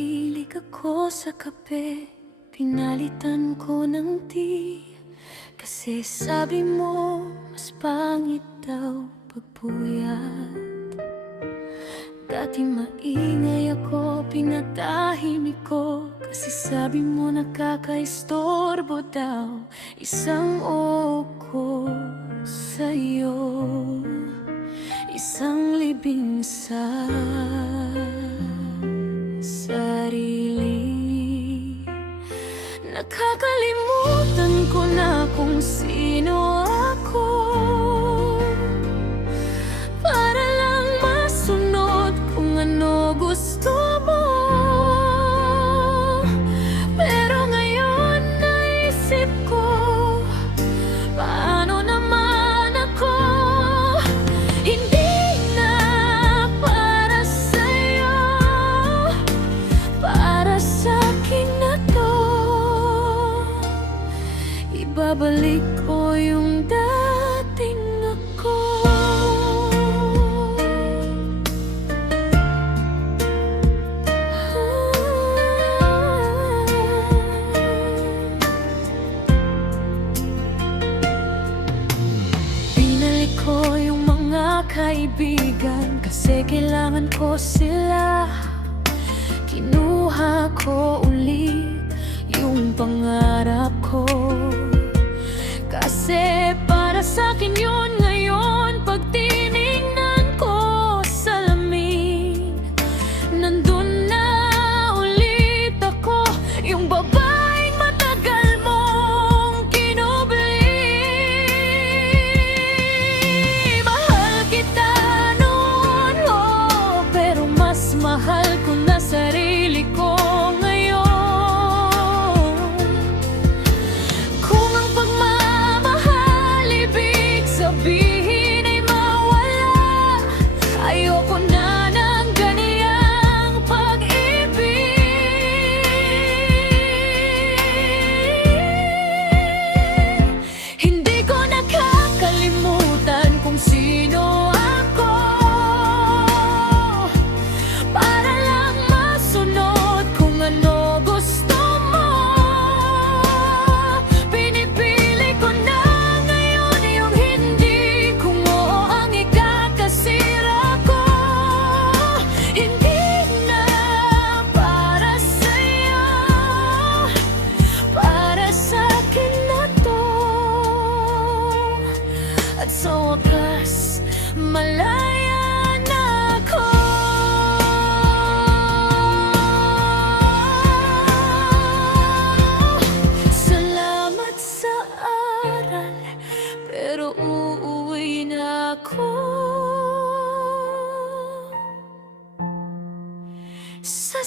mahilig ako sa kape, pinalitan ko ng tea. Kasi sabi mo, mas pangit daw pagpuyat. Dati maingay ako, pinatahimik ko. Kasi sabi mo nakakaistorbo daw isang oko sa'yo, isang libing sa sarili. Nakakalimutan ko na kung sino ako, para lang masunod kung ano gusto mo. Pero ngayon naisip ko, paano naman ako? Hindi na para sa'yo, para sa'kin na to. Ibabalik ko yung dating ako. Binalik ko yung mga kaibigan kasi kailangan ko sila. Kinuha ko ulit yung pangarap ko, kasi para sa'kin yun ngayon. Pag tinignan ko sa lamig, nandun na ulit ako, yung babaeng matagal mong kinubli. Mahal kita noon, oh, pero mas mahal ko na sarili ko ngayon. Kung ang pagmamahal ibig sabihin ay mawala, ayoko na ng ganiyang pag-ibig. Hindi ko nakakalimutan kung sino ako, para lang masunod kung ano gusto mo. Pinipili ko na ngayon yung hindi kung oo ang ikakasira ko. Hindi na para sa'yo, para sa'kin na to. At sa wakas, malaya na ako. Salamat sa aral, pero uuwi na ako. Sa